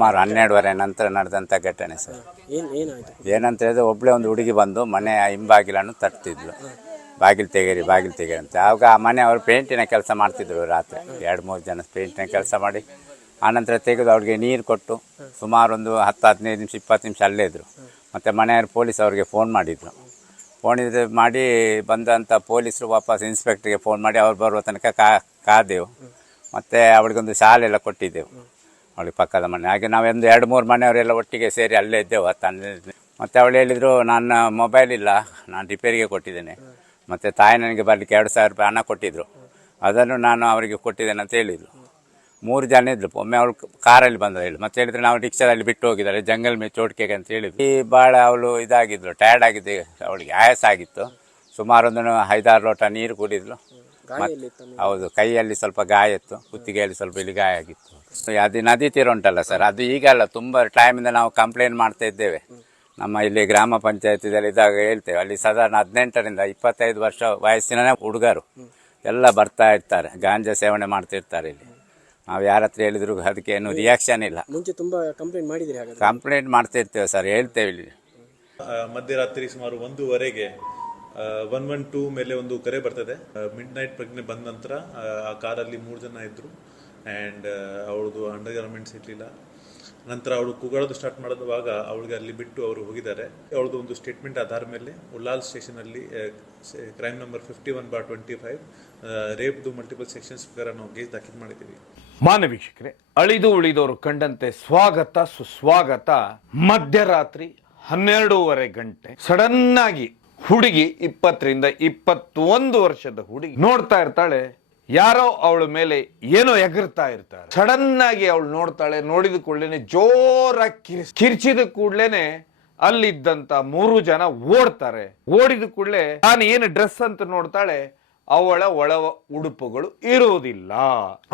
ಸುಮಾರು 12:30 ನಂತರ ನಡೆದಂಥ ಘಟನೆ ಸರ್. ಏನಂತ ಹೇಳಿದ್ರೆ ಒಬ್ಬಳೇ ಒಂದು ಹುಡುಗಿ ಬಂದು ಮನೆಯ ಹಿಂಬಾಗಿಲನ್ನು ತಟ್ತಿದ್ಲು, ಬಾಗಿಲು ತೆಗೀರಿ ಅಂತ. ಆವಾಗ ಆ ಮನೆ ಅವರು ಪೇಂಟಿನ ಕೆಲಸ ಮಾಡ್ತಿದ್ರು, ರಾತ್ರಿ 2-3 ಜನ ಪೇಂಟಿನ ಕೆಲಸ ಮಾಡಿ ಆನಂತರ ತೆಗೆದು ಅವ್ರಿಗೆ ನೀರು ಕೊಟ್ಟು ಸುಮಾರು ಒಂದು 10-15 ನಿಮಿಷ 20 ನಿಮಿಷ ಅಲ್ಲೇ ಇದ್ದರು. ಮತ್ತು ಮನೆಯವರು ಪೊಲೀಸ್ ಅವ್ರಿಗೆ ಫೋನ್ ಮಾಡಿದರು. ಮಾಡಿ ಬಂದಂಥ ಪೊಲೀಸರು ವಾಪಸ್ ಇನ್ಸ್ಪೆಕ್ಟ್ರಿಗೆ ಫೋನ್ ಮಾಡಿ ಅವ್ರು ಬರುವ ತನಕ ಕಾದೆವು. ಮತ್ತು ಅವಳಿಗೊಂದು ಶಾಲೆಲ್ಲ ಕೊಟ್ಟಿದ್ದೆವು ಅವಳಿಗೆ ಪಕ್ಕದ ಮನೆ. ಹಾಗೆ ನಾವು 2-3 ಮನೆಯವರೆಲ್ಲ ಒಟ್ಟಿಗೆ ಸೇರಿ ಅಲ್ಲೇ ಇದ್ದೆವು. ಮತ್ತು ಅವಳು ಹೇಳಿದರು, ನನ್ನ ಮೊಬೈಲ್ ಇಲ್ಲ, ನಾನು ರಿಪೇರಿಗೆ ಕೊಟ್ಟಿದ್ದೇನೆ. ಮತ್ತು ತಾಯಿ ನನಗೆ ಬರಲಿಕ್ಕೆ 2,000 ರೂಪಾಯಿ ಹಣ ಕೊಟ್ಟಿದ್ದರು, ಅದನ್ನು ನಾನು ಅವರಿಗೆ ಕೊಟ್ಟಿದ್ದೇನೆ ಅಂತ ಹೇಳಿದರು. 3 ಜನ ಇದ್ದರು. ಒಮ್ಮೆ ಅವಳು ಕಾರಲ್ಲಿ ಬಂದ ಹೇಳಿ ಮತ್ತೆ ಹೇಳಿದರೆ ನಾವು ರಿಕ್ಷಾದಲ್ಲಿ ಬಿಟ್ಟು ಹೋಗಿದ್ದಾರೆ ಜಂಗಲ್ ಮೇ ಚೋಟ್ಕೆಗೆ ಅಂತ ಹೇಳಿದ್ರು. ಈ ಭಾಳ ಅವಳು ಇದಾಗಿದ್ಳು, ಟಯರ್ಡ್ ಆಗಿದ್ದು, ಅವಳಿಗೆ ಆಯಾಸ ಆಗಿತ್ತು. ಸುಮಾರು ಒಂದು 5-6 ಲೋಟ ನೀರು ಕುಡಿದ್ಲು. ಹೌದು, ಕೈಯಲ್ಲಿ ಸ್ವಲ್ಪ ಗಾಯ ಇತ್ತು, ಕುತ್ತಿಗೆಯಲ್ಲಿ ಸ್ವಲ್ಪ ಇಲ್ಲಿ ಗಾಯ ಆಗಿತ್ತು. ಅದು ನದಿ ತೀರ ಉಂಟಲ್ಲ ಸರ್, ಅದು ಈಗಲ್ಲ, ತುಂಬ ಟೈಮಿಂದ ನಾವು ಕಂಪ್ಲೇಂಟ್ ಮಾಡ್ತಾ ಇದ್ದೇವೆ. ನಮ್ಮ ಇಲ್ಲಿ ಗ್ರಾಮ ಪಂಚಾಯತಿದಲ್ಲಿ ಇದ್ದಾಗ ಹೇಳ್ತೇವೆ, ಅಲ್ಲಿ ಸಾಧಾರಣ 18ರಿಂದ 25 ವರ್ಷ ವಯಸ್ಸಿನ ಹುಡುಗರು ಎಲ್ಲ ಬರ್ತಾ ಇರ್ತಾರೆ, ಗಾಂಜಾ ಸೇವನೆ ಮಾಡ್ತಿರ್ತಾರೆ. ಇಲ್ಲಿ ನಾವು ಯಾರ ಹತ್ರ ಹೇಳಿದ್ರು ಅದಕ್ಕೆ ಏನು ರಿಯಾಕ್ಷನ್ ಇಲ್ಲ. ಮುಂಚೆ ತುಂಬಾ ಕಂಪ್ಲೇಂಟ್ ಮಾಡಿದ್ರಿ? ಕಂಪ್ಲೇಂಟ್ ಮಾಡ್ತಾ ಇರ್ತೇವೆ ಸರ್, ಹೇಳ್ತೇವೆ. ಇಲ್ಲಿ ಮಧ್ಯರಾತ್ರಿ ಸುಮಾರು 1:15 112 ಮೇಲೆ ಒಂದು ಕರೆ ಬರ್ತದೆ. ಮಿಡ್ ನೈಟ್ ಪ್ರಜ್ಞೆ ಬಂದ ನಂತರ ಆ ಕಾರಲ್ಲಿ 3 ಜನ ಇದ್ರು ಆ್ಯಂಡ್ ಅವಳದು ಅಂಡರ್ ಗಾರ್ಮೆಂಟ್ಸ್ ಇರಲಿಲ್ಲ. ನಂತರ ಅವಳು ಕೂಗಾಡೋದು ಸ್ಟಾರ್ಟ್ ಮಾಡೋದುವಾಗ ಅವಳಿಗೆ ಅಲ್ಲಿ ಬಿಟ್ಟು ಅವರು ಹೋಗಿದ್ದಾರೆ. ಅವಳದು ಒಂದು ಸ್ಟೇಟ್ಮೆಂಟ್ ಆಧಾರ ಮೇಲೆ ಉಳ್ಳಾಲ್ ಸ್ಟೇಷನಲ್ಲಿ ಕ್ರೈಮ್ ನಂಬರ್ 51/25 ರೇಪ್ದು ಮಲ್ಟಿಪಲ್ ಸೆಕ್ಷನ್ಸ್ ಪ್ರಕಾರ ನಾವು ಕೇಸ್ ದಾಖಲು ಮಾಡಿದ್ದೀವಿ. ಮಾನ್ಯ ವೀಕ್ಷಕರೇ, ಅಳಿದು ಉಳಿದವರು ಕಂಡಂತೆ ಸ್ವಾಗತ ಸುಸ್ವಾಗತ. ಮಧ್ಯರಾತ್ರಿ 12:30 ಗಂಟೆ ಸಡನ್ ಆಗಿ ಹುಡುಗಿ 20ರಿಂದ 21 ವರ್ಷದ ಹುಡುಗಿ ನೋಡ್ತಾ ಇರ್ತಾಳೆ, ಯಾರೋ ಅವಳ ಮೇಲೆ ಏನೋ ಎಗರ್ತಾ ಇರ್ತಾರೆ. ಸಡನ್ ಆಗಿ ಅವಳು ನೋಡ್ತಾಳೆ, ನೋಡಿದ ಕೂಡಲೇ ಜೋರಾಗಿ ಕಿರ್ಚಿದ ಕೂಡಲೇನೆ ಅಲ್ಲಿದ್ದಂತ 3 ಜನ ಓಡ್ತಾರೆ. ಓಡಿದ ಕೂಡಲೇ ನಾನು ಏನು ಡ್ರೆಸ್ ಅಂತ ನೋಡ್ತಾಳೆ, ಅವಳ ಒಳ ಉಡುಪುಗಳು ಇರುವುದಿಲ್ಲ,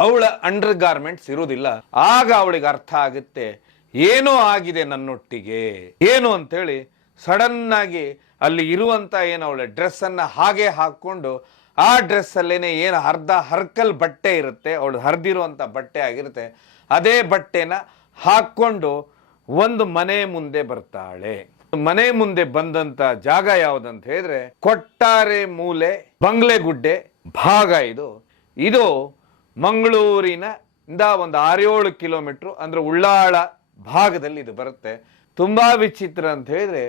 ಅವಳ ಅಂಡರ್ ಗಾರ್ಮೆಂಟ್ಸ್ ಇರುವುದಿಲ್ಲ. ಆಗ ಅವಳಿಗೆ ಅರ್ಥ ಆಗುತ್ತೆ ಏನೋ ಆಗಿದೆ ನನ್ನೊಟ್ಟಿಗೆ, ಏನು ಅಂತೇಳಿ ಸಡನ್ ಆಗಿ ಅಲ್ಲಿ ಇರುವಂತ ಏನು ಅವಳ ಡ್ರೆಸ್ ಅನ್ನ ಹಾಗೆ ಹಾಕೊಂಡು, ಆ ಡ್ರೆಸ್ ಅಲ್ಲೇನೆ ಏನು ಅರ್ಧ ಹರ್ಕಲ್ ಬಟ್ಟೆ ಇರುತ್ತೆ, ಅವಳು ಹರಿದಿರುವಂತ ಬಟ್ಟೆ ಆಗಿರುತ್ತೆ, ಅದೇ ಬಟ್ಟೆನ ಹಾಕೊಂಡು ಒಂದು ಮನೆ ಮುಂದೆ ಬರ್ತಾಳೆ. ಮನೆ ಮುಂದೆ ಬಂದಂತ ಜಾಗ ಯಾವ್ದಂತ ಹೇಳಿದ್ರೆ ಕೊಟ್ಟಾರೆ ಮೂಲೆ ಬಂಗ್ಲೆಗುಡ್ಡೆ ಭಾಗ. ಇದು ಮಂಗಳೂರಿನ ಒಂದು 6-7 ಕಿಲೋಮೀಟರ್ ಅಂದ್ರೆ ಉಳ್ಳಾಳ ಭಾಗದಲ್ಲಿ ಇದು ಬರುತ್ತೆ. ತುಂಬಾ ವಿಚಿತ್ರ ಅಂತ ಹೇಳಿದ್ರೆ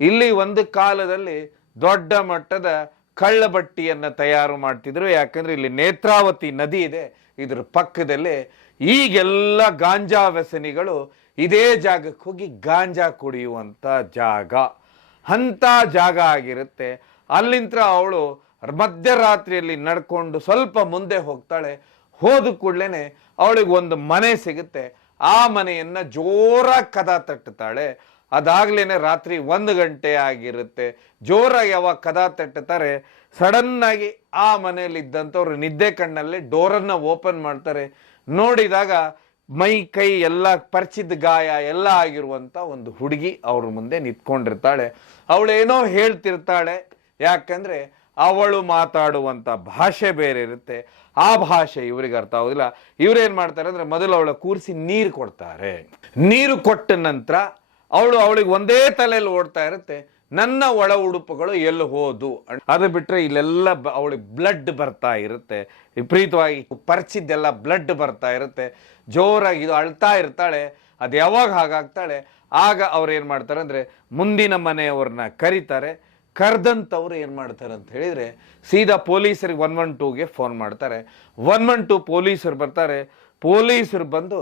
ಇಲ್ಲಿ ಒಂದು ಕಾಲದಲ್ಲಿ ದೊಡ್ಡ ಮಟ್ಟದ ಕಳ್ಳಬಟ್ಟಿಯನ್ನ ತಯಾರು ಮಾಡ್ತಿದ್ರು. ಯಾಕಂದ್ರೆ ಇಲ್ಲಿ ನೇತ್ರಾವತಿ ನದಿ ಇದೆ, ಇದ್ರ ಪಕ್ಕದಲ್ಲೇ. ಈಗೆಲ್ಲ ಗಾಂಜಾ ವ್ಯಸನಿಗಳು ಇದೇ ಜಾಗಕ್ಕೆ ಹೋಗಿ ಗಾಂಜಾ ಕುಡಿಯುವಂತ ಜಾಗ, ಅಂತ ಜಾಗ ಆಗಿರುತ್ತೆ. ಅಲ್ಲಿಂದ ಅವಳು ಮಧ್ಯರಾತ್ರಿಯಲ್ಲಿ ನಡ್ಕೊಂಡು ಸ್ವಲ್ಪ ಮುಂದೆ ಹೋಗ್ತಾಳೆ. ಹೋದ ಕೂಡಲೇ ಅವಳಿಗೆ ಒಂದು ಮನೆ ಸಿಗುತ್ತೆ. ಆ ಮನೆಯನ್ನ ಜೋರಾಗಿ ಕದ ತಟ್ಟುತ್ತಾಳೆ. ಅದಾಗ್ಲೇನೆ ರಾತ್ರಿ 1 ಗಂಟೆ ಆಗಿರುತ್ತೆ. ಜೋರಾಗಿ ಯಾವಾಗ ಕದ ತಟ್ಟುತ್ತಾರೆ, ಸಡನ್ ಆಗಿ ಆ ಮನೆಯಲ್ಲಿ ಇದ್ದಂಥವ್ರು ನಿದ್ದೆ ಕಣ್ಣಲ್ಲಿ ಡೋರನ್ನ ಓಪನ್ ಮಾಡ್ತಾರೆ. ನೋಡಿದಾಗ ಮೈ ಕೈ ಎಲ್ಲ ಪರಿಚಿದ ಗಾಯ ಎಲ್ಲ ಆಗಿರುವಂತ ಒಂದು ಹುಡುಗಿ ಅವ್ರ ಮುಂದೆ ನಿಂತ್ಕೊಂಡಿರ್ತಾಳೆ. ಅವಳೇನೋ ಹೇಳ್ತಿರ್ತಾಳೆ, ಯಾಕಂದ್ರೆ ಅವಳು ಮಾತಾಡುವಂತ ಭಾಷೆ ಬೇರೆ ಇರುತ್ತೆ. ಆ ಭಾಷೆ ಇವ್ರಿಗೆ ಅರ್ಥ ಆಗೋದಿಲ್ಲ. ಇವ್ರೇನ್ ಮಾಡ್ತಾರೆ ಅಂದ್ರೆ ಮೊದಲು ಅವಳ ಕೂರಿಸಿ ನೀರು ಕೊಡ್ತಾರೆ. ನೀರು ಕೊಟ್ಟ ನಂತರ ಅವಳಿಗೆ ಒಂದೇ ತಲೆಯಲ್ಲಿ ಓಡ್ತಾ ಇರುತ್ತೆ, ನನ್ನ ಒಳ ಉಡುಪುಗಳು ಎಲ್ಲಿ ಹೋದು. ಅದು ಬಿಟ್ರೆ ಇಲ್ಲೆಲ್ಲ ಅವಳಿಗೆ ಬ್ಲಡ್ ಬರ್ತಾ ಇರುತ್ತೆ, ವಿಪರೀತವಾಗಿ ಪರಿಚಿದ್ದೆಲ್ಲ ಬ್ಲಡ್ ಬರ್ತಾ ಇರುತ್ತೆ. ಜೋರಾಗಿ ಇದು ಅಳ್ತಾ ಇರ್ತಾಳೆ. ಅದು ಯಾವಾಗ ಹಾಗಾಗ್ತಾಳೆ, ಆಗ ಅವ್ರು ಏನ್ ಮಾಡ್ತಾರೆ ಅಂದ್ರೆ ಮುಂದಿನ ಮನೆಯವ್ರನ್ನ ಕರೀತಾರೆ. ಕರೆದಂಥವ್ರು ಏನ್ ಮಾಡ್ತಾರೆ ಅಂತ ಹೇಳಿದ್ರೆ ಸೀದಾ ಪೊಲೀಸರಿಗೆ 112ಗೆ ಫೋನ್ ಮಾಡ್ತಾರೆ. 112 ಪೊಲೀಸರು ಬರ್ತಾರೆ. ಪೊಲೀಸರು ಬಂದು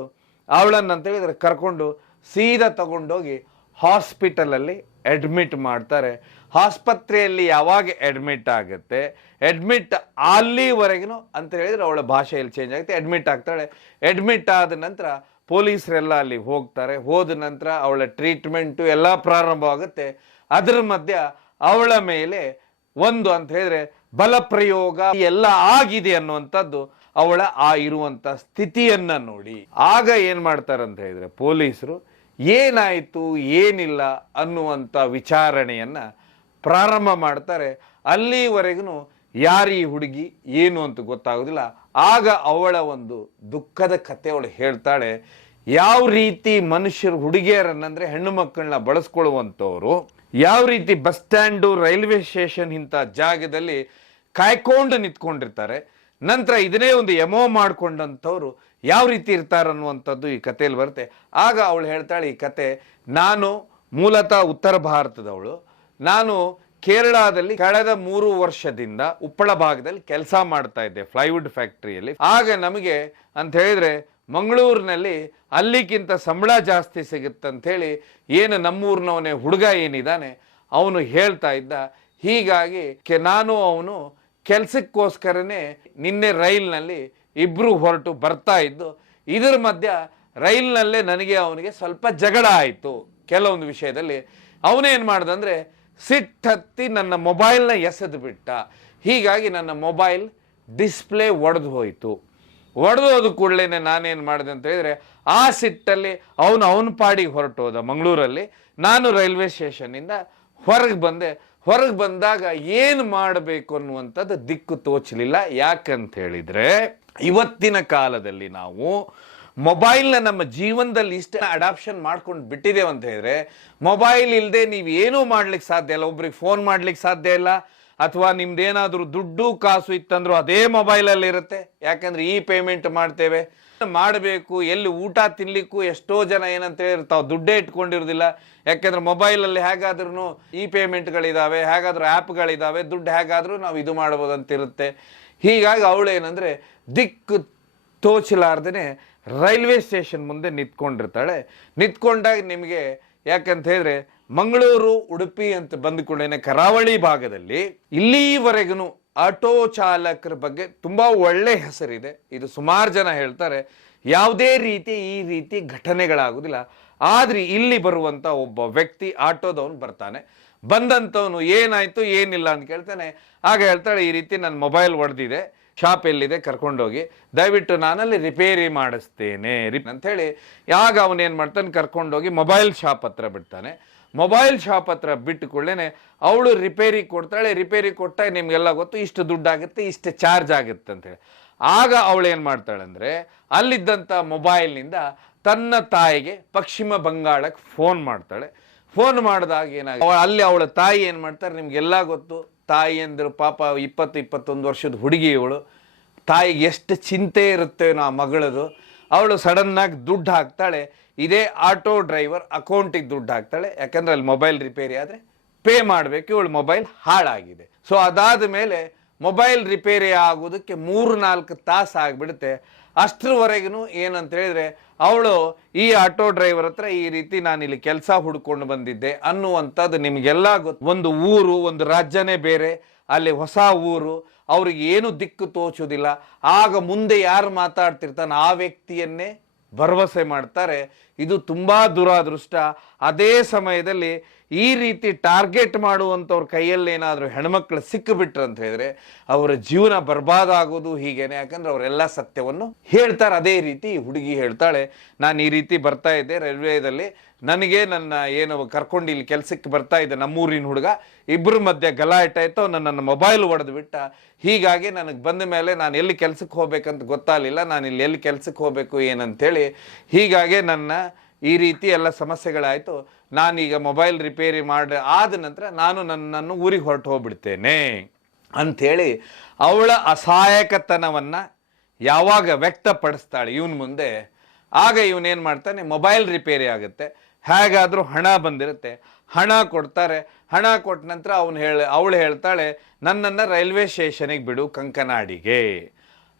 ಅವಳನ್ನ ಅಂತ ಹೇಳಿದ್ರೆ ಕರ್ಕೊಂಡು ಸೀದಾ ತಗೊಂಡೋಗಿ ಹಾಸ್ಪಿಟಲ್ ಅಲ್ಲಿ ಅಡ್ಮಿಟ್ ಮಾಡ್ತಾರೆ. ಆಸ್ಪತ್ರೆಯಲ್ಲಿ ಯಾವಾಗ ಅಡ್ಮಿಟ್ ಆಗುತ್ತೆ, ಅಡ್ಮಿಟ್ ಅಲ್ಲಿವರೆಗೂ ಅಂತ ಹೇಳಿದ್ರೆ ಅವಳ ಭಾಷೆಯಲ್ಲಿ ಚೇಂಜ್ ಆಗುತ್ತೆ. ಅಡ್ಮಿಟ್ ಆಗ್ತಾಳೆ. ಅಡ್ಮಿಟ್ ಆದ ನಂತರ ಪೊಲೀಸರೆಲ್ಲ ಅಲ್ಲಿ ಹೋಗ್ತಾರೆ. ಹೋದ ನಂತರ ಅವಳ ಟ್ರೀಟ್ಮೆಂಟು ಎಲ್ಲ ಪ್ರಾರಂಭವಾಗುತ್ತೆ. ಅದರ ಮಧ್ಯ ಅವಳ ಮೇಲೆ ಒಂದು ಅಂತ ಹೇಳಿದ್ರೆ ಬಲ ಪ್ರಯೋಗ ಎಲ್ಲ ಆಗಿದೆ ಅನ್ನುವಂಥದ್ದು ಅವಳ ಆ ಇರುವಂತ ಸ್ಥಿತಿಯನ್ನ ನೋಡಿ ಆಗ ಏನ್ ಮಾಡ್ತಾರಂತ ಹೇಳಿದ್ರೆ ಪೊಲೀಸರು ಏನಾಯ್ತು ಏನಿಲ್ಲ ಅನ್ನುವಂತ ವಿಚಾರಣೆಯನ್ನ ಪ್ರಾರಂಭ ಮಾಡ್ತಾರೆ. ಅಲ್ಲಿವರೆಗೂ ಯಾರು ಈ ಹುಡುಗಿ ಏನು ಅಂತ ಗೊತ್ತಾಗೋದಿಲ್ಲ. ಆಗ ಅವಳ ಒಂದು ದುಃಖದ ಕಥೆ ಅವಳು ಹೇಳ್ತಾಳೆ. ಯಾವ ರೀತಿ ಮನುಷ್ಯರು ಹುಡುಗಿಯರನ್ನಂದ್ರೆ ಹೆಣ್ಣು ಮಕ್ಕಳನ್ನ ಬಳಸ್ಕೊಳ್ಳುವಂಥವ್ರು ಯಾವ ರೀತಿ ಬಸ್ ಸ್ಟ್ಯಾಂಡು ರೈಲ್ವೆ ಸ್ಟೇಷನ್ ಇಂಥ ಜಾಗದಲ್ಲಿ ಕಾಯ್ಕೊಂಡು ನಿಂತ್ಕೊಂಡಿರ್ತಾರೆ, ನಂತರ ಇದನ್ನೇ ಒಂದು ಎಮೋ ಮಾಡ್ಕೊಂಡಂಥವ್ರು ಯಾವ ರೀತಿ ಇರ್ತಾರೆ ಅನ್ನುವಂಥದ್ದು ಈ ಕಥೆಯಲ್ಲಿ ಬರುತ್ತೆ. ಆಗ ಅವಳು ಹೇಳ್ತಾಳೆ, ಈ ಕತೆ ನಾನು ಮೂಲತಃ ಉತ್ತರ ಭಾರತದವಳು, ನಾನು ಕೇರಳದಲ್ಲಿ ಕಳೆದ 3 ವರ್ಷದಿಂದ ಉಪ್ಪಳ ಭಾಗದಲ್ಲಿ ಕೆಲಸ ಮಾಡ್ತಾ ಇದ್ದೆ ಫ್ಲೈವುಡ್ ಫ್ಯಾಕ್ಟ್ರಿಯಲ್ಲಿ. ಆಗ ನಮಗೆ ಅಂತ ಹೇಳಿದ್ರೆ ಮಂಗಳೂರಿನಲ್ಲಿ ಅಲ್ಲಿಗಿಂತ ಸಂಬಳ ಜಾಸ್ತಿ ಸಿಗುತ್ತಂಥೇಳಿ ಏನು ನಮ್ಮೂರಿನವನೇ ಹುಡುಗ ಏನಿದ್ದಾನೆ ಅವನು ಹೇಳ್ತಾ ಇದ್ದ. ಹೀಗಾಗಿ ನಾನು ಅವನು ಕೆಲಸಕ್ಕೋಸ್ಕರನೇ ನಿನ್ನೆ ರೈಲ್ನಲ್ಲಿ ಇಬ್ರು ಹೊರಟು ಬರ್ತಾ ಇದ್ದು, ಇದರ ಮಧ್ಯ ರೈಲ್ನಲ್ಲೇ ನನಗೆ ಅವನಿಗೆ ಸ್ವಲ್ಪ ಜಗಳ ಆಯಿತು ಕೆಲವೊಂದು ವಿಷಯದಲ್ಲಿ. ಅವನೇನು ಮಾಡ್ದಂದ್ರೆ ಸಿಟ್ಟತ್ತಿ ನನ್ನ ಮೊಬೈಲ್ನ ಎಸೆದು ಬಿಟ್ಟ. ಹೀಗಾಗಿ ನನ್ನ ಮೊಬೈಲ್ ಡಿಸ್ಪ್ಲೇ ಒಡೆದು ಹೋಯಿತು. ಒಡೆದು ಹೋದ ಕೂಡಲೇ ನಾನೇನು ಮಾಡಿದೆ ಅಂತ ಹೇಳಿದ್ರೆ ಆ ಸಿಟ್ಟಲ್ಲಿ ಅವನ ಪಾಡಿಗೆ ಹೊರಟೋದ ಮಂಗಳೂರಲ್ಲಿ. ನಾನು ರೈಲ್ವೆ ಸ್ಟೇಷನ್ನಿಂದ ಹೊರಗೆ ಬಂದೆ. ಹೊರಗೆ ಬಂದಾಗ ಏನು ಮಾಡಬೇಕು ಅನ್ನುವಂಥದ್ದು ದಿಕ್ಕು ತೋಚಲಿಲ್ಲ. ಯಾಕಂತ ಹೇಳಿದ್ರೆ ಇವತ್ತಿನ ಕಾಲದಲ್ಲಿ ನಾವು ಮೊಬೈಲ್ನ ನಮ್ಮ ಜೀವನದಲ್ಲಿ ಇಷ್ಟ ಅಡಾಪ್ಷನ್ ಮಾಡ್ಕೊಂಡು ಬಿಟ್ಟಿದ್ದೇವೆ ಅಂತ ಹೇಳಿದ್ರೆ, ಮೊಬೈಲ್ ಇಲ್ಲದೆ ನೀವು ಏನೂ ಮಾಡ್ಲಿಕ್ಕೆ ಸಾಧ್ಯ ಇಲ್ಲ. ಒಬ್ರಿಗೆ ಫೋನ್ ಮಾಡ್ಲಿಕ್ಕೆ ಸಾಧ್ಯ ಇಲ್ಲ, ಅಥವಾ ನಿಮ್ದೇನಾದರೂ ದುಡ್ಡು ಕಾಸು ಇತ್ತಂದ್ರೂ ಅದೇ ಮೊಬೈಲಲ್ಲಿ ಇರುತ್ತೆ. ಯಾಕಂದ್ರೆ ಈ ಪೇಮೆಂಟ್ ಮಾಡ್ತೇವೆ ಮಾಡಬೇಕು, ಎಲ್ಲಿ ಊಟ ತಿನ್ಲಿಕ್ಕೂ ಎಷ್ಟೋ ಜನ ಏನಂತ ಹೇಳಿದ್ರೆ ತಾವು ದುಡ್ಡೇ ಇಟ್ಕೊಂಡಿರೋದಿಲ್ಲ. ಯಾಕೆಂದ್ರೆ ಮೊಬೈಲಲ್ಲಿ ಹೇಗಾದ್ರೂ ಈ ಪೇಮೆಂಟ್ಗಳಿದ್ದಾವೆ, ಹೇಗಾದ್ರೂ ಆ್ಯಪ್ಗಳಿದ್ದಾವೆ, ದುಡ್ಡು ಹೇಗಾದ್ರೂ ನಾವು ಇದು ಮಾಡ್ಬೋದು ಅಂತಿರುತ್ತೆ. ಹೀಗಾಗಿ ಅವಳೇನಂದ್ರೆ ದಿಕ್ಕು ತೋಚಲಾರ್ದೇ ರೈಲ್ವೆ ಸ್ಟೇಷನ್ ಮುಂದೆ ನಿಂತ್ಕೊಂಡಿರ್ತಾಳೆ. ನಿಂತ್ಕೊಂಡಾಗ ನಿಮಗೆ ಯಾಕಂತ ಹೇಳಿದ್ರೆ ಮಂಗಳೂರು ಉಡುಪಿ ಅಂತ ಬಂದುಕೊಂಡೇನೆ ಕರಾವಳಿ ಭಾಗದಲ್ಲಿ ಇಲ್ಲಿವರೆಗೂ ಆಟೋ ಚಾಲಕರ ಬಗ್ಗೆ ತುಂಬಾ ಒಳ್ಳೆ ಹೆಸರಿದೆ. ಇದು ಸುಮಾರು ಜನ ಹೇಳ್ತಾರೆ ಯಾವುದೇ ರೀತಿ ಈ ರೀತಿ ಘಟನೆಗಳಾಗುದಿಲ್ಲ. ಆದ್ರೆ ಇಲ್ಲಿ ಬರುವಂತ ಒಬ್ಬ ವ್ಯಕ್ತಿ ಆಟೋದವನು ಬರ್ತಾನೆ. ಬಂದಂಥವನು ಏನಾಯ್ತು ಏನಿಲ್ಲ ಅಂತ ಕೇಳ್ತಾನೆ. ಆಗ ಹೇಳ್ತಾಳೆ, ಈ ರೀತಿ ನನ್ನ ಮೊಬೈಲ್ ಒಡೆದಿದೆ, ಶಾಪ್ ಎಲ್ಲಿದೆ ಕರ್ಕೊಂಡೋಗಿ ದಯವಿಟ್ಟು ನಾನಲ್ಲಿ ರಿಪೇರಿ ಮಾಡಿಸ್ತೇನೆ ಅಂತ ಹೇಳಿ. ಆಗ ಅವನೇನು ಮಾಡ್ತಾನೆ, ಕರ್ಕೊಂಡೋಗಿ ಮೊಬೈಲ್ ಶಾಪ್ ಹತ್ರ ಬಿಡ್ತಾನೆ. ಮೊಬೈಲ್ ಶಾಪ್ ಹತ್ರ ಬಿಟ್ಟು ಕೂಡಲೇ ಅವಳು ರಿಪೇರಿ ಕೊಡ್ತಾಳೆ. ರಿಪೇರಿ ಕೊಟ್ಟಾಗ ನಿಮ್ಗೆಲ್ಲ ಗೊತ್ತು ಇಷ್ಟು ದುಡ್ಡಾಗುತ್ತೆ, ಇಷ್ಟು ಚಾರ್ಜ್ ಆಗುತ್ತೆ ಅಂತೇಳಿ. ಆಗ ಅವಳು ಏನು ಮಾಡ್ತಾಳೆ ಅಂದರೆ ಅಲ್ಲಿದ್ದಂಥ ಮೊಬೈಲ್ನಿಂದ ತನ್ನ ತಾಯಿಗೆ ಪಶ್ಚಿಮ ಬಂಗಾಳಕ್ಕೆ ಫೋನ್ ಮಾಡ್ತಾಳೆ. ಫೋನ್ ಮಾಡಿದಾಗ ಏನಾಗುತ್ತೆ, ಅಲ್ಲಿ ಅವಳ ತಾಯಿ ಏನು ಮಾಡ್ತಾರೆ ನಿಮ್ಗೆಲ್ಲ ಗೊತ್ತು. ತಾಯಿ ಅಂದರು ಪಾಪ 20-21 ವರ್ಷದ ಹುಡುಗಿ ಇವಳು. ತಾಯಿಗೆ ಎಷ್ಟು ಚಿಂತೆ ಇರುತ್ತೆ ಆ ಮಗಳದು. ಅವಳು ಸಡನ್ನಾಗಿ ದುಡ್ಡು ಹಾಕ್ತಾಳೆ. ಇದೇ ಆಟೋ ಡ್ರೈವರ್ ಅಕೌಂಟಿಗೆ ದುಡ್ಡು ಹಾಕ್ತಾಳೆ. ಯಾಕಂದ್ರೆ ಅಲ್ಲಿ ಮೊಬೈಲ್ ರಿಪೇರಿ ಆದರೆ ಪೇ ಮಾಡಬೇಕು. ಇವಳು ಮೊಬೈಲ್ ಹಾಳಾಗಿದೆ. ಸೊ ಅದಾದ ಮೇಲೆ ಮೊಬೈಲ್ ರಿಪೇರಿ ಆಗೋದಕ್ಕೆ 3-4 ತಾಸು ಆಗಿಬಿಡುತ್ತೆ. ಅಷ್ಟರವರೆಗೂ ಏನಂತ ಹೇಳಿದ್ರೆ ಅವಳು ಈ ಆಟೋ ಡ್ರೈವರ್ ಹತ್ರ ಈ ರೀತಿ ನಾನಿಲ್ಲಿ ಕೆಲಸ ಹುಡ್ಕೊಂಡು ಬಂದಿದ್ದೆ ಅನ್ನುವಂಥದ್ದು ನಿಮಗೆಲ್ಲ ಗೊತ್ತು. ಒಂದು ಊರು, ಒಂದು ರಾಜ್ಯನೇ ಬೇರೆ, ಅಲ್ಲಿ ಹೊಸ ಊರು, ಅವ್ರಿಗೆ ಏನು ದಿಕ್ಕು ತೋಚೋದಿಲ್ಲ. ಆಗ ಮುಂದೆ ಯಾರು ಮಾತಾಡ್ತಿರ್ತಾನೆ ಆ ವ್ಯಕ್ತಿಯನ್ನೇ ಭರವಸೆ ಮಾಡ್ತಾರೆ. ಇದು ತುಂಬಾ ದುರಾದೃಷ್ಟ. ಅದೇ ಸಮಯದಲ್ಲಿ ಈ ರೀತಿ ಟಾರ್ಗೆಟ್ ಮಾಡುವಂಥವ್ರ ಕೈಯಲ್ಲಿ ಏನಾದರೂ ಹೆಣ್ಮಕ್ಳು ಸಿಕ್ಕಿಬಿಟ್ರು ಅಂತ ಹೇಳಿದ್ರೆ ಅವರ ಜೀವನ ಬರ್ಬಾದ್ ಆಗೋದು ಹೀಗೇನೆ. ಯಾಕಂದ್ರೆ ಅವರೆಲ್ಲ ಸತ್ಯವನ್ನು ಹೇಳ್ತಾರೆ. ಅದೇ ರೀತಿ ಹುಡುಗಿ ಹೇಳ್ತಾಳೆ, ನಾನು ಈ ರೀತಿ ಬರ್ತಾ ಇದ್ದೆ ರೈಲ್ವೇದಲ್ಲಿ, ನನಗೆ ನನ್ನ ಏನು ಕರ್ಕೊಂಡು ಇಲ್ಲಿ ಕೆಲಸಕ್ಕೆ ಬರ್ತಾ ಇದ್ದೆ ನಮ್ಮೂರಿನ ಹುಡುಗ, ಇಬ್ಬರ ಮಧ್ಯೆ ಗಲಾಟೆ ಆಯ್ತು, ನನ್ನ ಮೊಬೈಲ್ ಒಡೆದು ಬಿಟ್ಟ. ಹೀಗಾಗಿ ನನಗೆ ಬಂದ ಮೇಲೆ ನಾನು ಎಲ್ಲಿ ಕೆಲಸಕ್ಕೆ ಹೋಗ್ಬೇಕಂತ ಗೊತ್ತಾಗಲಿಲ್ಲ, ನಾನು ಇಲ್ಲಿ ಎಲ್ಲಿ ಕೆಲಸಕ್ಕೆ ಹೋಗಬೇಕು ಏನಂತೇಳಿ. ಹೀಗಾಗಿ ನನ್ನ ಈ ರೀತಿ ಎಲ್ಲ ಸಮಸ್ಯೆಗಳಾಯಿತು. ನಾನೀಗ ಮೊಬೈಲ್ ರಿಪೇರಿ ಆದ ನಂತರ ನಾನು ನನ್ನನ್ನು ಊರಿಗೆ ಹೊರಟು ಹೋಗ್ಬಿಡ್ತೇನೆ ಅಂಥೇಳಿ ಅವಳ ಅಸಹಾಯಕತನವನ್ನು ಯಾವಾಗ ವ್ಯಕ್ತಪಡಿಸ್ತಾಳೆ ಇವನು ಮುಂದೆ, ಆಗ ಇವನೇನು ಮಾಡ್ತಾನೆ, ಮೊಬೈಲ್ ರಿಪೇರಿ ಆಗುತ್ತೆ, ಹೇಗಾದರೂ ಹಣ ಬಂದಿರುತ್ತೆ, ಹಣ ಕೊಡ್ತಾರೆ. ಹಣ ಕೊಟ್ಟ ನಂತರ ಅವಳು ಹೇಳ್ತಾಳೆ, ನನ್ನನ್ನು ರೈಲ್ವೆ ಸ್ಟೇಷನಿಗೆ ಬಿಡು ಕಂಕನಾಡಿಗೆ.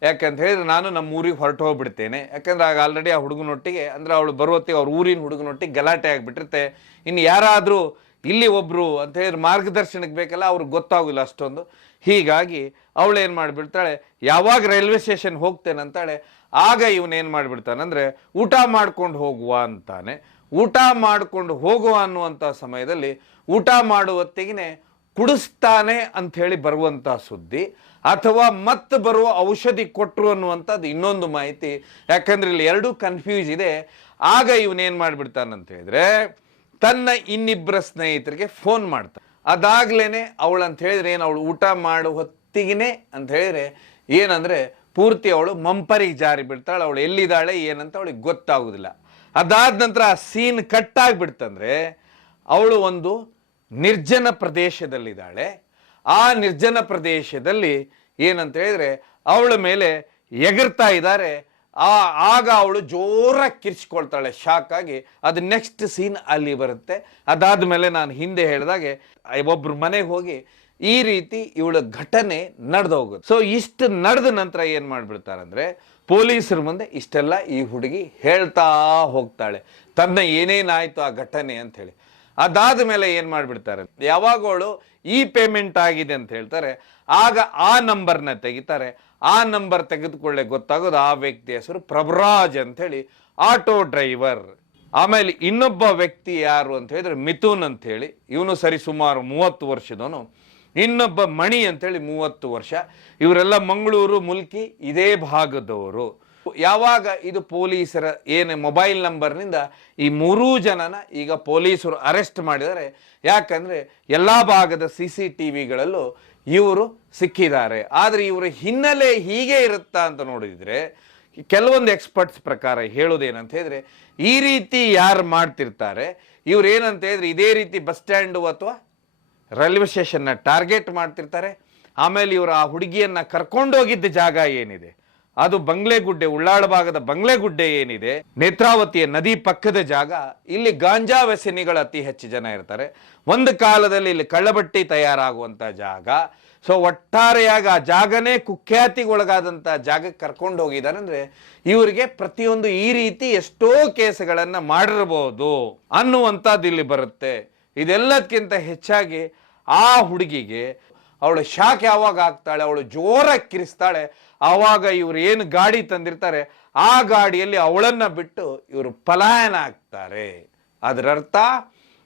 ಯಾಕಂತ ಹೇಳಿದ್ರೆ ನಾನು ನಮ್ಮ ಊರಿಗೆ ಹೊರಟು ಹೋಗ್ಬಿಡ್ತೇನೆ. ಯಾಕಂದ್ರೆ ಆಗ ಆಲ್ರೆಡಿ ಆ ಹುಡುಗನೊಟ್ಟಿಗೆ ಅಂದ್ರೆ ಅವಳು ಬರುವತ್ತಿಗೆ ಅವ್ರ ಊರಿನ ಹುಡುಗನೊಟ್ಟಿಗೆ ಗಲಾಟೆ ಆಗಿಬಿಟ್ಟಿರುತ್ತೆ. ಇನ್ನು ಯಾರಾದರೂ ಇಲ್ಲಿ ಒಬ್ಬರು ಅಂತ ಹೇಳಿದ್ರೆ ಮಾರ್ಗದರ್ಶನಕ್ಕೆ ಬೇಕಲ್ಲ, ಅವ್ರಿಗೆ ಗೊತ್ತಾಗೋಲ್ಲ ಅಷ್ಟೊಂದು. ಹೀಗಾಗಿ ಅವಳು ಏನು ಮಾಡಿಬಿಡ್ತಾಳೆ, ಯಾವಾಗ ರೈಲ್ವೆ ಸ್ಟೇಷನ್ ಹೋಗ್ತೇನೆ ಅಂತಾಳೆ. ಆಗ ಇವನೇನು ಮಾಡಿಬಿಡ್ತಾನಂದರೆ ಊಟ ಮಾಡ್ಕೊಂಡು ಹೋಗುವ ಅಂತಾನೆ. ಊಟ ಮಾಡ್ಕೊಂಡು ಹೋಗುವ ಅನ್ನುವಂಥ ಸಮಯದಲ್ಲಿ ಊಟ ಮಾಡುವತ್ತಿಗೆ ಕುಡಿಸ್ತಾನೆ ಅಂಥೇಳಿ ಬರುವಂಥ ಸುದ್ದಿ, ಅಥವಾ ಮತ್ತೆ ಬರುವ ಔಷಧಿ ಕೊಟ್ಟರು ಅನ್ನುವಂಥದ್ದು ಇನ್ನೊಂದು ಮಾಹಿತಿ. ಯಾಕಂದ್ರೆ ಇಲ್ಲಿ ಎರಡೂ ಕನ್ಫ್ಯೂಸ್ ಇದೆ. ಆಗ ಇವನೇನು ಮಾಡಿಬಿಡ್ತಾನಂತ ಹೇಳಿದ್ರೆ ತನ್ನ ಇನ್ನಿಬ್ಬರ ಸ್ನೇಹಿತರಿಗೆ ಫೋನ್ ಮಾಡ್ತಾನೆ. ಅದಾಗ್ಲೇನೆ ಅವಳಂತ ಹೇಳಿದ್ರೆ ಏನು, ಅವಳು ಊಟ ಮಾಡೋ ಹೊತ್ತಿಗೆ ಅಂತ ಹೇಳಿದ್ರೆ ಏನಂದ್ರೆ ಪೂರ್ತಿ ಅವಳು ಮಂಪರಿಗೆ ಜಾರಿ ಬಿಡ್ತಾಳೆ. ಅವಳು ಎಲ್ಲಿದ್ದಾಳೆ ಏನಂತ ಅವಳಿಗೆ ಗೊತ್ತಾಗೋದಿಲ್ಲ. ಅದಾದ ನಂತರ ಆ ಸೀನ್ ಕಟ್ ಆಗ್ಬಿಡ್ತಂದ್ರೆ ಅವಳು ಒಂದು ನಿರ್ಜನ ಪ್ರದೇಶದಲ್ಲಿದ್ದಾಳೆ. ಆ ನಿರ್ಜನ ಪ್ರದೇಶದಲ್ಲಿ ಏನಂತ ಹೇಳಿದ್ರೆ ಅವಳ ಮೇಲೆ ಎಗರ್ತಾ ಇದ್ದಾರೆ. ಆಗ ಅವಳು ಜೋರಾಗಿ ಕಿರ್ಚ್ಕೊಳ್ತಾಳೆ, ಶಾಕ್ ಆಗಿ. ಅದು ನೆಕ್ಸ್ಟ್ ಸೀನ್ ಅಲ್ಲಿ ಬರುತ್ತೆ. ಅದಾದ್ಮೇಲೆ ನಾನು ಹಿಂದೆ ಹೇಳಿದಾಗೆ ಒಬ್ರು ಮನೆಗೆ ಹೋಗಿ ಈ ರೀತಿ ಇವಳ ಘಟನೆ ನಡೆದೋಗುತ್ತೆ. ಸೊ ಇಷ್ಟು ನಡೆದ ನಂತರ ಏನ್ ಮಾಡ್ಬಿಡ್ತಾರಂದ್ರೆ ಪೊಲೀಸರ ಮುಂದೆ ಇಷ್ಟೆಲ್ಲ ಈ ಹುಡುಗಿ ಹೇಳ್ತಾ ಹೋಗ್ತಾಳೆ, ತನ್ನ ಏನೇನಾಯ್ತು ಆ ಘಟನೆ ಅಂತ ಹೇಳಿ. ಅದಾದ ಮೇಲೆ ಏನ್ ಮಾಡ್ಬಿಡ್ತಾರೆ, ಯಾವಾಗ ಅವಳು ಈ ಪೇಮೆಂಟ್ ಆಗಿದೆ ಅಂತ ಹೇಳ್ತಾರೆ, ಆಗ ಆ ನಂಬರ್ನ ತೆಗಿತಾರೆ. ಆ ನಂಬರ್ ತೆಗೆದುಕೊಳ್ಳೆ ಗೊತ್ತಾಗೋದು ಆ ವ್ಯಕ್ತಿ ಹೆಸರು ಪ್ರಭುರಾಜ್ ಅಂತ ಹೇಳಿ, ಆಟೋ ಡ್ರೈವರ್. ಆಮೇಲೆ ಇನ್ನೊಬ್ಬ ವ್ಯಕ್ತಿ ಯಾರು ಅಂತ ಹೇಳಿದ್ರೆ ಮಿಥುನ್ ಅಂತ ಹೇಳಿ, ಇವನು ಸರಿ ಸುಮಾರು 30 ವರ್ಷದವನು. ಇನ್ನೊಬ್ಬ ಮಣಿ ಅಂತೇಳಿ 30 ವರ್ಷ. ಇವರೆಲ್ಲ ಮಂಗಳೂರು ಮುಲ್ಕಿ ಇದೇ ಭಾಗದವರು. ಯಾವಾಗ ಇದು ಪೊಲೀಸರ ಏನು ಮೊಬೈಲ್ ನಂಬರ್ನಿಂದ ಈ 3 ಜನನ ಈಗ ಪೊಲೀಸರು ಅರೆಸ್ಟ್ ಮಾಡಿದ್ದಾರೆ. ಯಾಕಂದ್ರೆ ಎಲ್ಲಾ ಭಾಗದ CCTVಗಳಲ್ಲೂ ಇವರು ಸಿಕ್ಕಿದ್ದಾರೆ. ಆದ್ರೆ ಇವರ ಹಿನ್ನೆಲೆ ಹೀಗೆ ಇರುತ್ತಾ ಅಂತ ನೋಡಿದ್ರೆ ಕೆಲವೊಂದು ಎಕ್ಸ್ಪರ್ಟ್ಸ್ ಪ್ರಕಾರ ಹೇಳೋದೇನಂತ ಹೇಳಿದ್ರೆ, ಈ ರೀತಿ ಯಾರು ಮಾಡ್ತಿರ್ತಾರೆ ಇವ್ರು ಏನಂತ ಹೇಳಿದ್ರೆ ಇದೇ ರೀತಿ ಬಸ್ ಸ್ಟ್ಯಾಂಡು ಅಥವಾ ರೈಲ್ವೆ ಸ್ಟೇಷನ್ನ ಟಾರ್ಗೆಟ್ ಮಾಡ್ತಿರ್ತಾರೆ. ಆಮೇಲೆ ಇವರು ಆ ಹುಡುಗಿಯನ್ನ ಕರ್ಕೊಂಡೋಗಿದ್ದ ಜಾಗ ಏನಿದೆ ಅದು ಬಂಗ್ಲೆಗುಡ್ಡೆ, ಉಳ್ಳಾಳ ಭಾಗದ ಬಂಗ್ಲೆಗುಡ್ಡೆ ಏನಿದೆ, ನೇತ್ರಾವತಿಯ ನದಿ ಪಕ್ಕದ ಜಾಗ, ಇಲ್ಲಿ ಗಾಂಜಾ ವ್ಯಸನಿಗಳು ಅತಿ ಹೆಚ್ಚು ಜನ ಇರ್ತಾರೆ. ಒಂದು ಕಾಲದಲ್ಲಿ ಇಲ್ಲಿ ಕಳ್ಳಬಟ್ಟಿ ತಯಾರಾಗುವಂತ ಜಾಗ. ಸೊ ಒಟ್ಟಾರೆಯಾಗಿ ಆ ಜಾಗನೇ ಕುಖ್ಯಾತಿಗೊಳಗಾದಂತ ಜಾಗಕ್ಕೆ ಕರ್ಕೊಂಡು ಹೋಗಿದ್ದಾರೆ. ಅಂದ್ರೆ ಇವರಿಗೆ ಪ್ರತಿಯೊಂದು ಈ ರೀತಿ ಎಷ್ಟೋ ಕೇಸುಗಳನ್ನ ಮಾಡಿರಬಹುದು ಅನ್ನುವಂಥದ್ದು ಇಲ್ಲಿ ಬರುತ್ತೆ. ಇದೆಲ್ಲದಕ್ಕಿಂತ ಹೆಚ್ಚಾಗಿ ಆ ಹುಡುಗಿಗೆ ಅವಳು ಶಾಕ್ ಯಾವಾಗ ಆಗ್ತಾಳೆ, ಅವಳು ಜೋರಾಗಿ ಕಿರಿಸ್ತಾಳೆ. ಆವಾಗ ಇವ್ರು ಏನು ಗಾಡಿ ತಂದಿರ್ತಾರೆ ಆ ಗಾಡಿಯಲ್ಲಿ ಅವಳನ್ನ ಬಿಟ್ಟು ಇವರು ಪಲಾಯನ ಆಗ್ತಾರೆ. ಅದರ ಅರ್ಥ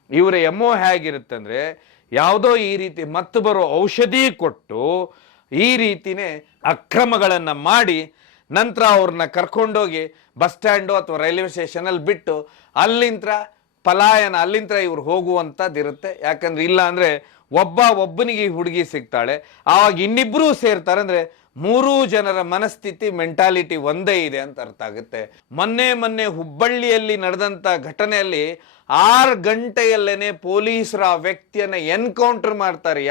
ಇವರ ಎಮ್ಮೋ ಹೇಗಿರುತ್ತೆ ಅಂದ್ರೆ, ಯಾವುದೋ ಈ ರೀತಿ ಮತ್ತೆ ಬರೋ ಔಷಧಿ ಕೊಟ್ಟು ಈ ರೀತಿನೇ ಅಕ್ರಮಗಳನ್ನ ಮಾಡಿ ನಂತರ ಅವ್ರನ್ನ ಕರ್ಕೊಂಡೋಗಿ ಬಸ್ ಸ್ಟ್ಯಾಂಡು ಅಥವಾ ರೈಲ್ವೆ ಸ್ಟೇಷನ್ ಅಲ್ಲಿ ಬಿಟ್ಟು ಅಲ್ಲಿಂದ ಪಲಾಯನ, ಅಲ್ಲಿಂದ ಇವ್ರು ಹೋಗುವಂಥದ್ದು ಇರುತ್ತೆ. ಯಾಕಂದ್ರೆ ಇಲ್ಲ ಅಂದ್ರೆ ಒಬ್ಬನಿಗೆ ಈ ಹುಡುಗಿ ಸಿಗ್ತಾಳೆ, ಆವಾಗ ಇನ್ನಿಬ್ರು ಸೇರ್ತಾರೆ. ಅಂದ್ರೆ 3 ಜನರ ಮನಸ್ಥಿತಿ ಮೆಂಟಾಲಿಟಿ ಒಂದೇ ಇದೆ ಅಂತ ಅರ್ಥ ಆಗುತ್ತೆ. ಮೊನ್ನೆ ಹುಬ್ಬಳ್ಳಿಯಲ್ಲಿ ನಡೆದಂತ ಘಟನೆಯಲ್ಲಿ 6 ಗಂಟೆಯಲ್ಲೇನೆ ಪೊಲೀಸರು ಆ ವ್ಯಕ್ತಿಯನ್ನ ಎನ್ಕೌಂಟರ್ ಮಾಡ್ತಾರೆ.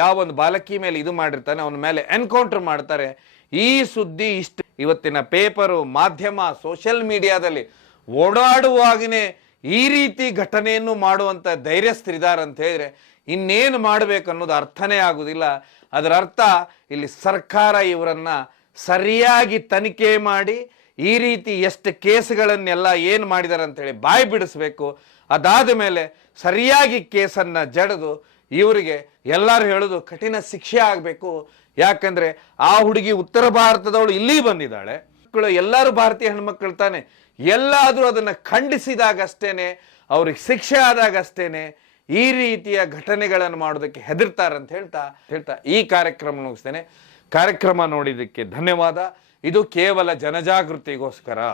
ಯಾವ ಒಂದು ಬಾಲಕಿ ಮೇಲೆ ಇದು ಮಾಡಿರ್ತಾನೆ ಅವನ ಮೇಲೆ ಎನ್ಕೌಂಟರ್ ಮಾಡ್ತಾರೆ. ಈ ಸುದ್ದಿ ಇಷ್ಟು ಇವತ್ತಿನ ಪೇಪರು, ಮಾಧ್ಯಮ, ಸೋಷಿಯಲ್ ಮೀಡಿಯಾದಲ್ಲಿ ಓಡಾಡುವಾಗನೇ ಈ ರೀತಿ ಘಟನೆಯನ್ನು ಮಾಡುವಂತ ಧೈರ್ಯಸ್ಥರಿದ್ದಾರೆ ಅಂತ ಹೇಳಿದ್ರೆ ಇನ್ನೇನು ಮಾಡಬೇಕು ಅನ್ನೋದು ಅರ್ಥನೇ ಆಗುದಿಲ್ಲ. ಅದರ ಅರ್ಥ ಇಲ್ಲಿ ಸರ್ಕಾರ ಇವರನ್ನ ಸರಿಯಾಗಿ ತನಿಖೆ ಮಾಡಿ ಈ ರೀತಿ ಎಷ್ಟು ಕೇಸುಗಳನ್ನೆಲ್ಲ ಏನು ಮಾಡಿದ್ದಾರೆ ಅಂತ ಹೇಳಿ ಬಾಯಿ ಬಿಡಿಸ್ಬೇಕು. ಅದಾದ ಮೇಲೆ ಸರಿಯಾಗಿ ಕೇಸನ್ನ ಜಡಿದು ಇವರಿಗೆ ಎಲ್ಲರೂ ಹೇಳೋದು ಕಠಿಣ ಶಿಕ್ಷೆ ಆಗಬೇಕು. ಯಾಕಂದ್ರೆ ಆ ಹುಡುಗಿ ಉತ್ತರ ಭಾರತದವಳು ಇಲ್ಲಿ ಬಂದಿದ್ದಾಳೆ. ಎಲ್ಲರೂ ಭಾರತೀಯ ಹೆಣ್ಮಕ್ಳು ತಾನೆ, ಎಲ್ಲಾದ್ರೂ ಅದನ್ನ ಖಂಡಿಸಿದಾಗಷ್ಟೇನೆ, ಅವ್ರಿಗೆ ಶಿಕ್ಷೆ ಆದಾಗಷ್ಟೇನೆ ಈ ರೀತಿಯ ಘಟನೆಗಳನ್ನು ಮಾಡೋದಕ್ಕೆ ಹೆದರ್ತಾರಂತ ಹೇಳ್ತಾ ಈ ಕಾರ್ಯಕ್ರಮ ಮುಗಿಸ್ತೇನೆ. ಕಾರ್ಯಕ್ರಮ ನೋಡಿದ್ದಕ್ಕೆ ಧನ್ಯವಾದ. ಇದು ಕೇವಲ ಜನಜಾಗೃತಿಗೋಸ್ಕರ.